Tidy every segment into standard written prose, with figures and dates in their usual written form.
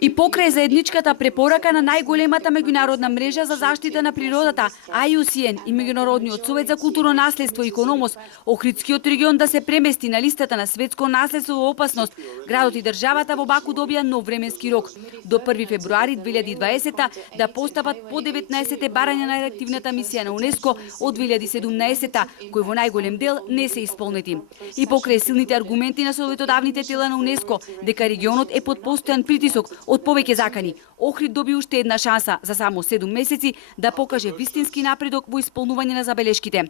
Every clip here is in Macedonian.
И покрај заедничката препорака на најголемата меѓународна мрежа за заштита на природата, IUCN и Меѓународниот совет за културно наследство и Икономос, Охридскиот регион да се премести на листата на светско наследство во опасност, градот и државата во Баку добија нов временски рок до 1 февруари 2020 да постапат по 19 барања на реактивната мисија на УНЕСКО од 2017, кои во најголем дел не се исполнети. И покрај силните аргументи на советодавните тела на УНЕСКО дека регионот е под постојан притисок од повеќе закани, Охрид доби уште една шанса за само 7 месеци да покаже вистински напредок во исполнување на забелешките.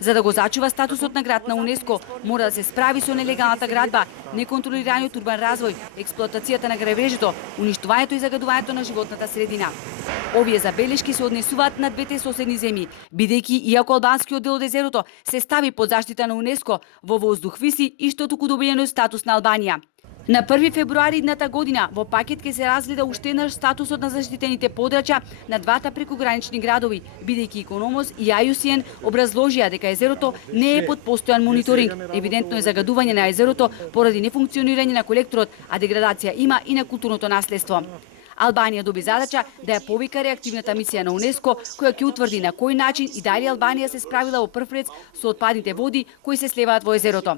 За да го зачува статусот на град на УНЕСКО, мора да се справи со нелегалната градба, неконтролираниот урбан развој, експлоатацијата на крајбрежето, уништувањето и загадувањето на животната средина. Овие забелешки се однесуваат на двете соседни земји, бидејќи иако албанскиот дел од езерото се стави под заштита на УНЕСКО, во воздух виси и што туку добиено статус на Албанија. На 1 февруари идната година во пакет ќе се разгледа уште еднаш статусот на заштитените подрачја на двата прекогранични градови, бидејќи Икономос и IUCN образложија дека езерото не е под постојан мониторинг. Евидентно е загадување на езерото поради нефункционирање на колекторот, а деградација има и на културното наследство. Албанија доби задача да ја повика реактивната мисија на УНЕСКО, која ќе утврди на кој начин и дали Албанија се справила во прв ред со отпадните води кои се слеваат во езерото.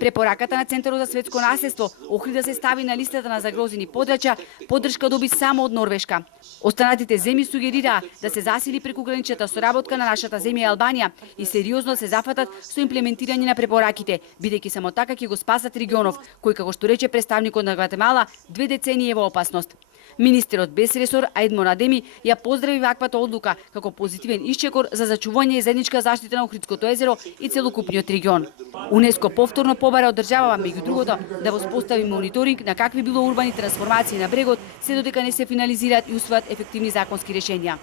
Препораката на Центарот за светско наследство Охрид да се стави на листата на загрозени подрачја, поддршка доби само од Норвешка. Останатите земји сугерираа да се засили прекограничната соработка на нашата земја Албанија и сериозно се зафатат со имплементирање на препораките, бидејќи само така ќе го спасат регионов, кој како што рече представникот на Гватемала, 2 децении е во опасност. Министерот без ресор Аидмон Адеми ја поздрави ваквата одлука како позитивен исчекор за зачување и заедничка заштита на Охридското езеро и целокупниот регион. УНЕСКО повторно побара од државава меѓу другото да воспостави мониторинг на какви било урбани трансформации на брегот, се додека не се финализираат и усвојат ефективни законски решенија.